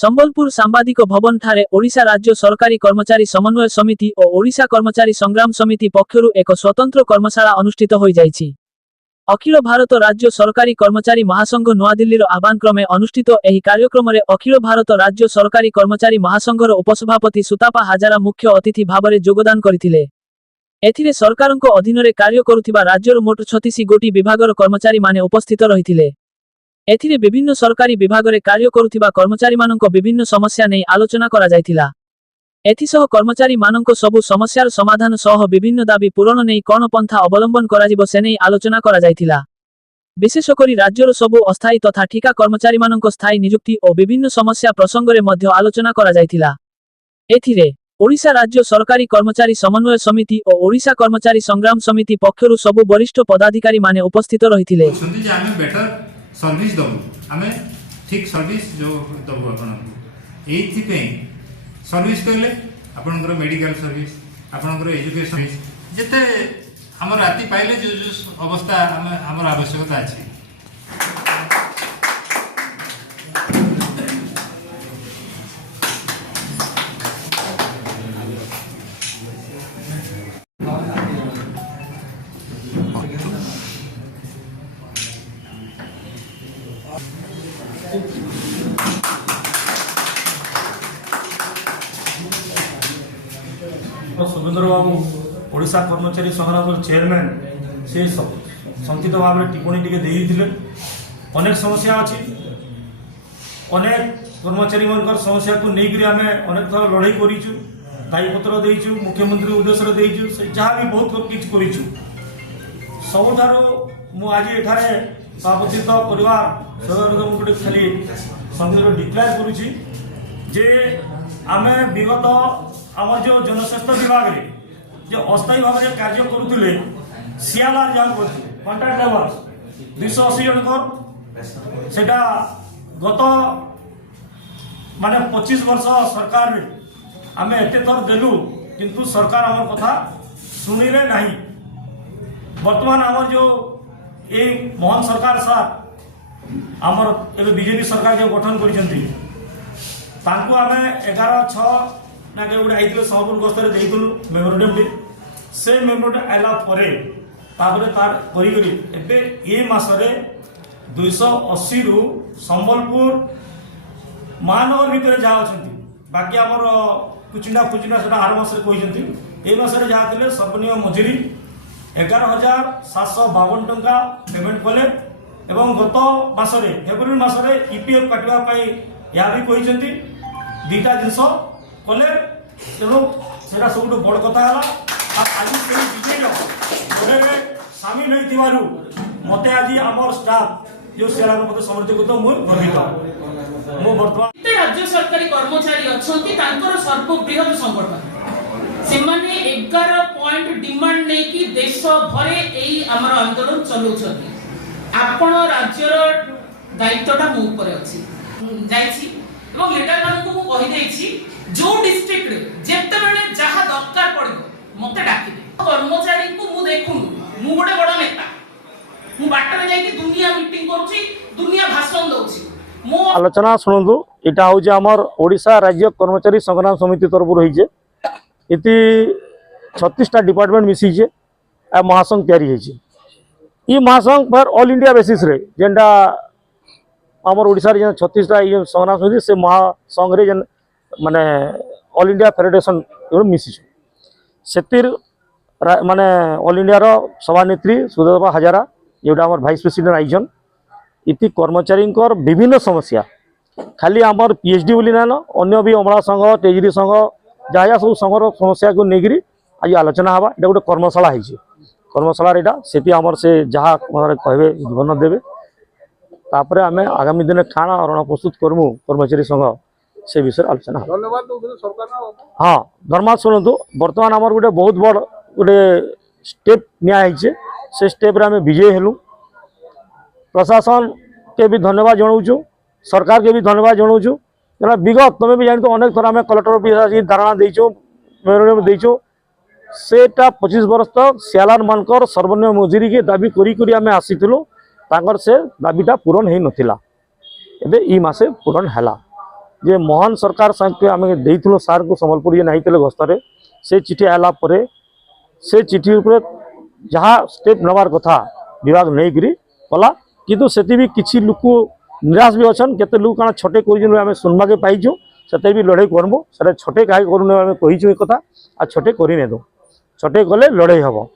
संबलपुर सांबादिक भवन ठारे ओडिशा राज्य सरकारी कर्मचारी समन्वय समिति और ओडिशा कर्मचारी संग्राम समिति पक्षरु एक स्वतंत्र कर्मशाला अनुष्ठित होई जाइछि। अखिल भारत राज्य सरकारी कर्मचारी महासंघ नुआदिल्लीर आह्वान क्रमे अनुष्ठित एही कार्यक्रम में अखिल भारत राज्य सरकारी कर्मचारी महासंघर उपसभापति सुतापा हाजारा मुख्य अतिथि भाव में योगदान करथिले। एथिरे सरकारक अधीन में कार्य करुथिबा राज्यर मोट 36 गोटी विभागर कर्मचारी माने उपस्थित रहिथिले। एथिरे विभिन्न सरकारी विभाग में कार्य करुथिबा कर्मचारी मानक विभिन्न समस्या नहीं आलोचना करा जायथिला। एथिसह कर्मचारी मानक सबु समस्यार समाधान सह विभिन्न दाबी पूरण नहीं कौन पंथा अवलंबन कराजिब से नहीं आलोचना करा जायथिला। विशेषकर राज्यर सबु अस्थायी तथा ठिका कर्मचारी मानक स्थायी नियुक्ति और विभिन्न समस्या प्रसंग में मध्य आलोचना करा जायथिला। एथिरे ओडिशा राज्य सरकारी कर्मचारी समन्वय समिति और ओडिशा कर्मचारी संग्राम समिति पक्षरु सबु वरिष्ठ पदाधिकारी माने उपस्थित रहिथिले। सर्विस दबू आम ठीक सर्विस जो दबू आपन ये सर्विस कहले आपनकर मेडिकल सर्विस आपनकर एजुकेशन सर्विस जिते आम राति पाइले जो जो अवस्था आम आवश्यकता अच्छी सुरेंद्र बाबू ओडिशा कर्मचारी संग्राम चेयरमैन से संक्षिप्त भाव में टिप्पणी टे अनेक समस्या अच्छी अनेक कर्मचारी मान समस्या को लेकर आम अनेक थर लड़ाई करूँ दायीपत्र देचु मुख्यमंत्री उद्देश्य देचु जहाँ भी बहुत किसी करूँ सबुठ मुझे सभापति परिवार खाली संघ डिक्लेयर करुच्ची जे आम विगत आम जो जनस्वास्थ्य विभाग रे जो अस्थायी भाव में कार्य करुले सीएलआर जहाँ कॉन्ट्रैक्ट लेबर 280 जन सेटा गत माने 25 वर्ष सरकार रे आम एत थर देलु किंतु सरकार आम कथा शुणिले नहीं। वर्तमान आम जो ये मोहन सरकार सार आमर एवं बीजेपी सरकार जो गठन कर आम 11/6 ना के गोटे आई संबलपुर गस्तर देलु मेमोरेंडम से मेमोरेंडम आला तार ये मासरे 280 रु संबलपुर महानगर भितर जहाँ अच्छा बाकी आमर कुचिंडा फुचिंडा से आर मसरे कहते ये मसरे जहाँ थे सर्वनिम्न मजुरी 11,752 टंका पेमेंट कले एवं गत मासरे फेब्रुआरी मासरे ईपीएफ काटवाई या भी कहते दीटा जिनस कले तेणु से सब बड़ कथा आज विजय सामिल हो मत आज आम स्टाफ जो सेवा मत समर्थित तो मुझे गर्वित मु बर्तमान राज्य सरकारी कर्मचारी अच्छा सर्वबृहत संगठन से 11 पॉइंट डिमांड नहीं कि देश भरे यही आमर आंदोलन चलाउछथि आपण राज्यर दायित्वटा मो ऊपर अछि जाइछि एवं लीडर मान को कहि दैछि जो डिस्ट्रिक्ट रे जेते बेले जहा दरकार पड़ो मते डाकिबे कर्मचारी को मु देखु मु गोटे बड़ नेता मु बाटरे जाई कि दुनिया मीटिंग करूछि दुनिया भाषण दउछि मो आलोचना सुनंदु इटा हो जे हमर ओडिशा राज्य कर्मचारी संग्राम समिति तरफ रही जे इति 36टा डिपार्टमेंट मिसी जे आ महासंघ तैयारी है ये महासंघ पर ऑल इंडिया बेसिस रे जेंडा हमर ओडिशा रे 36टा ये संग्राम समिति से महासंघ रे जेन माने ऑल इंडिया फेडरेशन मिसी सेतिर माने ऑल इंडिया रो सभानेत्री सुतापा हाजारा जोटा हमर वाइस प्रेसिडेंट आइजन इति कर्मचारी विभिन्न समस्या खाली आमर पीएचडी बोली ना अन्य भी अमला संघ ट्रेजरी संघ जहाँ सब संघर समस्या को लेकर आज आलोचना हवा ये गोटे कर्मशाला है कर्मशाला यहाँ से आमर से जहाँ कहे उद्घाटन देवे तापर आम आगामी दिन खाना रण प्रस्तुत करमु कर्मचारी संघ से विषय आलोचना हाँ धन्यवाद शुणु बर्तमान आमर गोटे बहुत बड़ गोटे स्टेप निजे से स्टेप आम विजय हेलु प्रशासन के भी धन्यवाद जनाऊँ सरकार के भी धन्यवाद जनाऊँ क्या विगत तुम भी जानी तो अनेक थर आम कलेक्टर ऑफिस धारणा देचु मेमोरेंडम देचु सेटा 25 वर्ष तक सियालान मानकर सर्वनिम्न मजुरी के दाबी करी आम आसीलु से दाबीटा पूरण हो नाला एबे ई मासे पूरण हैला जे मोहन सरकार संगे आम देइथिलु सार को संबलपुर नहीं गस्तरे से चिठी आला परे से चिठी उपर जहाँ स्टेप नबार कथा विभाग नहीं करी कला किंतु सेति भी किछि लोक निराश भी अच्छन केते लोक काना छोटे कोइ आम सुनवा के पाइछु से भी लड़ाई करमु से छोटे कहीं करूँ आम कहीचु एक कथा आ छोटे कर छोटे कले लड़ाई हम।